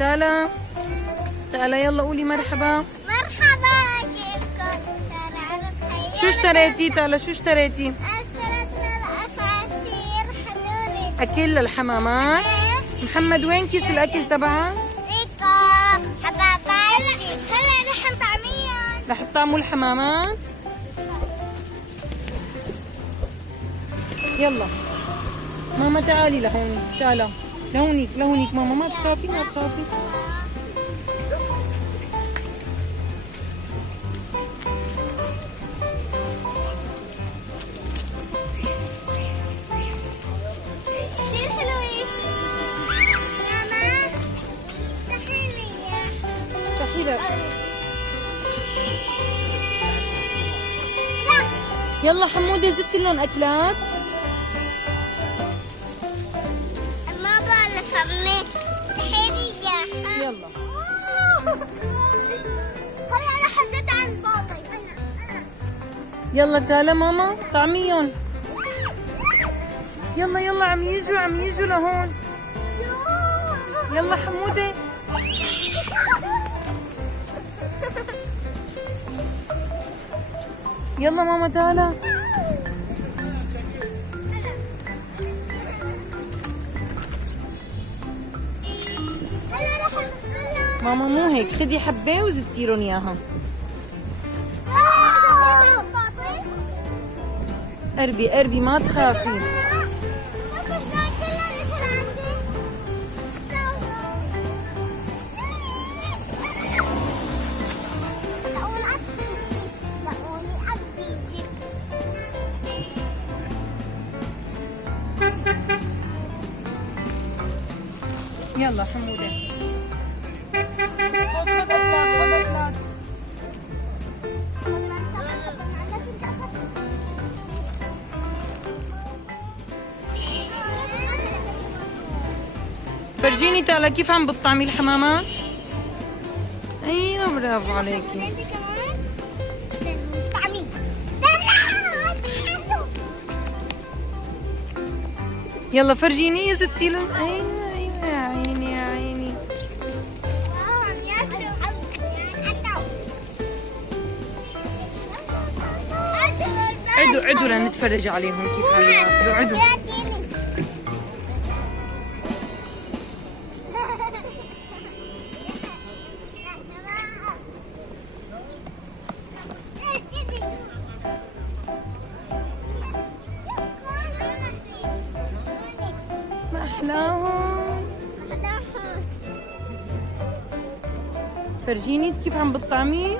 تالا تالا يلا قولي مرحبا. مرحبا كيفكم؟ ترى شو اشتريتي تالا؟ شو اشتريتي؟ اشتريت من الأساطير حلولي اكل للحمامات. محمد وين كيس الاكل تبعها؟ ريكو حباباتي هلا نحن طعميهم رح تطعموا الحمامات. يلا ماما تعالي لهون. تالا لهونيك لهونيك ماما. ما تخافي ما تخافي. كثير حلوين. ماما تحلي افتحي لها. لا يلا حمودة زدتي لهم اكلات. ما بعرف أمي تحلي يلا هلا رح أزيد عن بابي. يلا تالا ماما طعميهم. يلا يلا عم يجوا لهون. يلا حمودة. يلا ماما تالا. هلا رح أزيد. ماما مو هيك، خدي حبة وزدتي لهم اياها. قربي ما تخافي. يلا حمودة. خد أكلات. فرجيني تالا كيف عم بتطعمي الحمامات. ايوه برافو عليكي. يلا فرجيني يا ستي لهم. ايوه يا عيني يا عيني. عدوا لنتفرج عليهم كيف عم ياكلوا. عدوا. ما احلاهم. فرجيني كيف عم بتطعمي.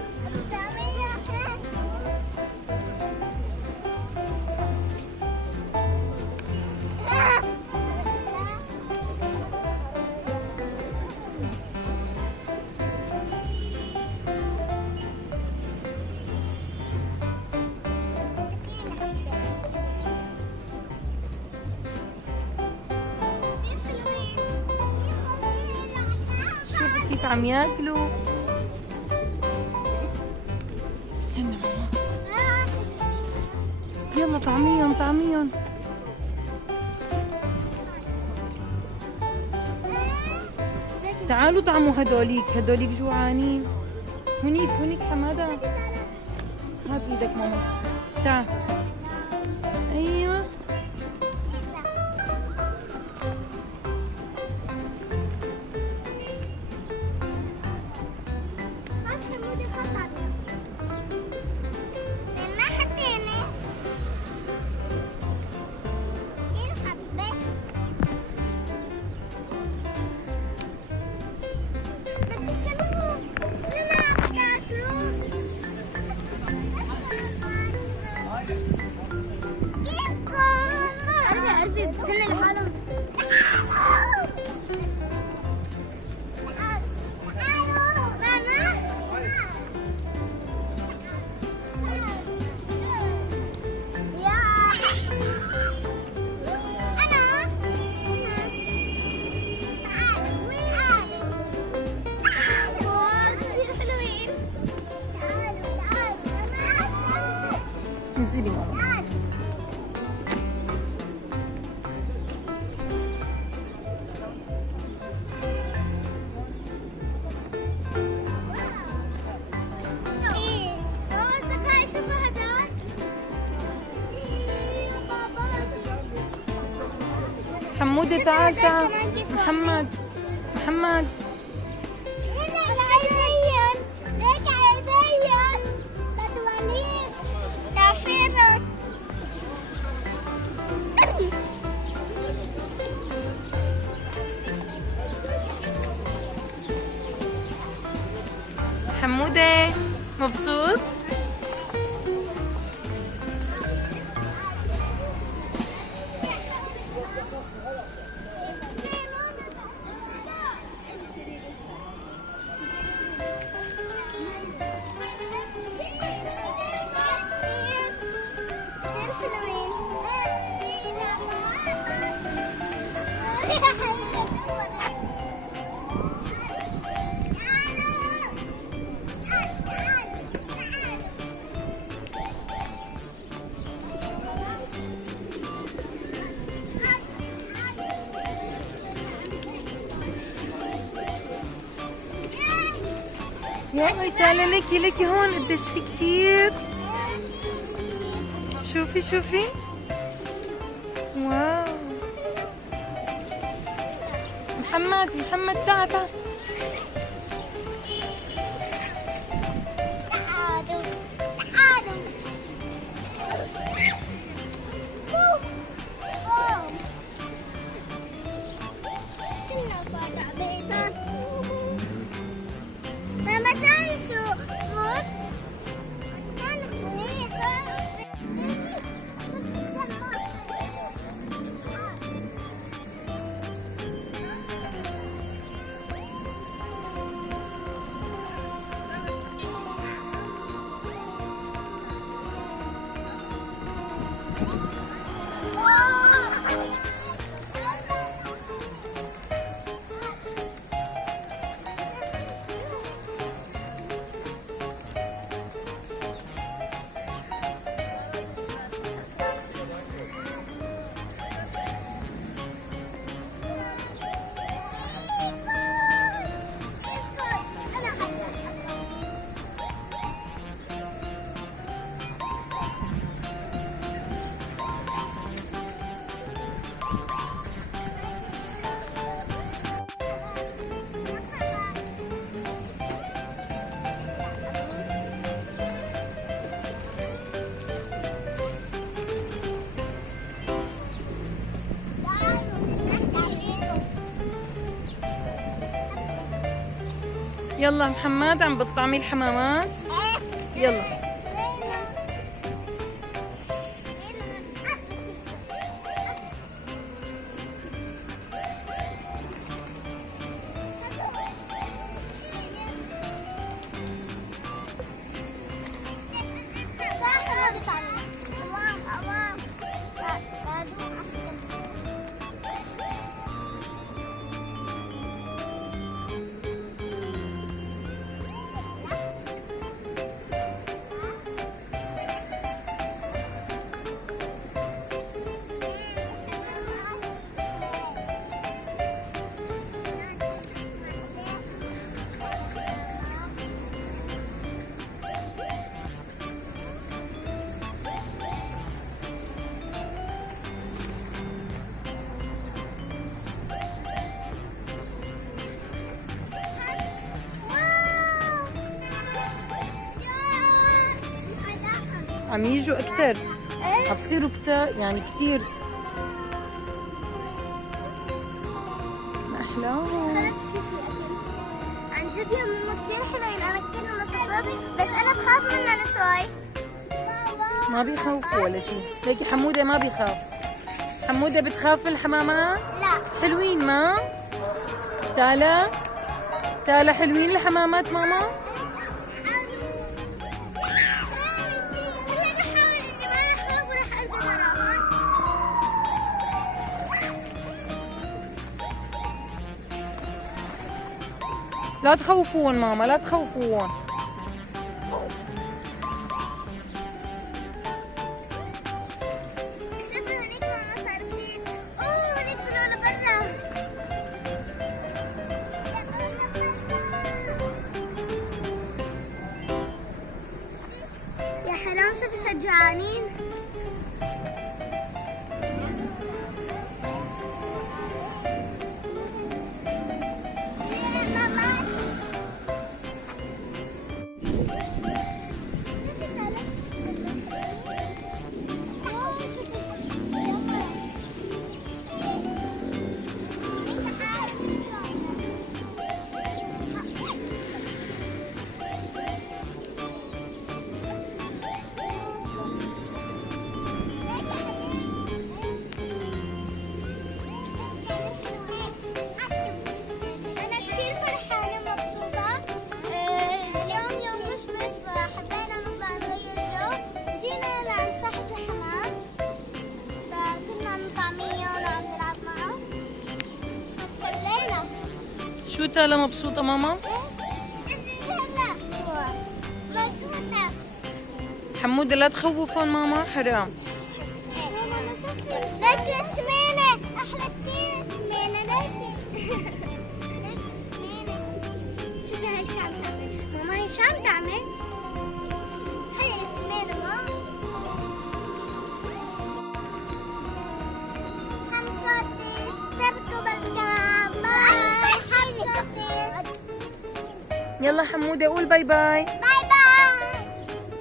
شوفوا كيف عم ياكلوا. استنى ماما. يلا طعميهم. تعالوا طعموا هدوليك جوعانين. هونيك حمادة. هات ايدك ماما. تعال. ايوه انزلي ماما. حمودة تعال تعال. محمد محمد حمودة مبسوط؟ يلا تعالي لكي هون قديش في كتير. شوفي شوفي. واو. محمد تعال تعال. يلا محمد عم بتطعمي الحمامات. يلا عم يجوا اكثر، عم بصيروا كتير يعني كتير. ما احلاهم. عن جد يا ماما كثير حلوين، انا كثير انبسطت، بس انا بخاف منهم شوي. ما بيخوفوا ولا شيء. هيك حمودة ما بيخاف. حمودة بتخاف من الحمامات؟ لا. حلوين ما؟ تالا حلوين الحمامات ماما؟ لا تخوفون ماما، لا تخوفون. شوفوا هنيك ماما صار كثير. اوه هنيك طلعوا لبرا. يا حرام شوفوا شجعانين. شو تالا مبسوطة ماما؟ حمودة لا تخوفون ماما، حرام. لكن سمينة أحلى كثير سمينة. لكن شوفي هاي شو عم تعمل ماما، هي شو عم تعمل؟ هي سمينة ماما. حمقتي تركب القناة. باي حمقتي. يلا حمودة قول باي باي. باي باي.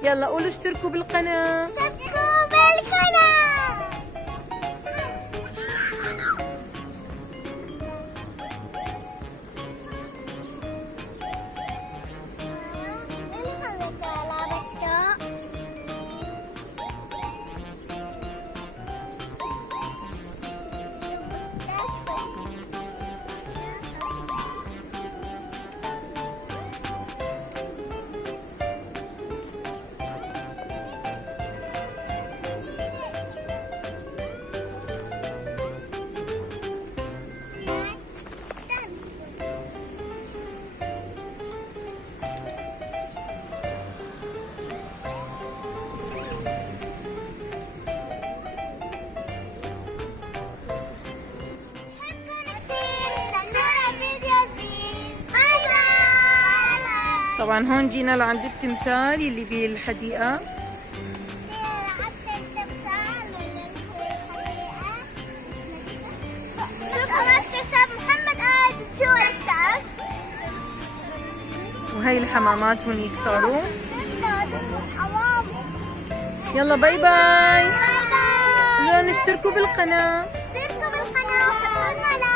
يلا قولوا اشتركوا بالقناة. اشتركوا بالقناة. طبعا هون جينا لعند التمثال اللي بالحديقة. شوفوا ماسكة كتاب محمد قاعد شو الكتاب. وهي الحمامات هونيك صاروا. يلا باي باي. باي باي. يلا اشتركوا بالقناة. اشتركوا بالقناة وحطوا لنا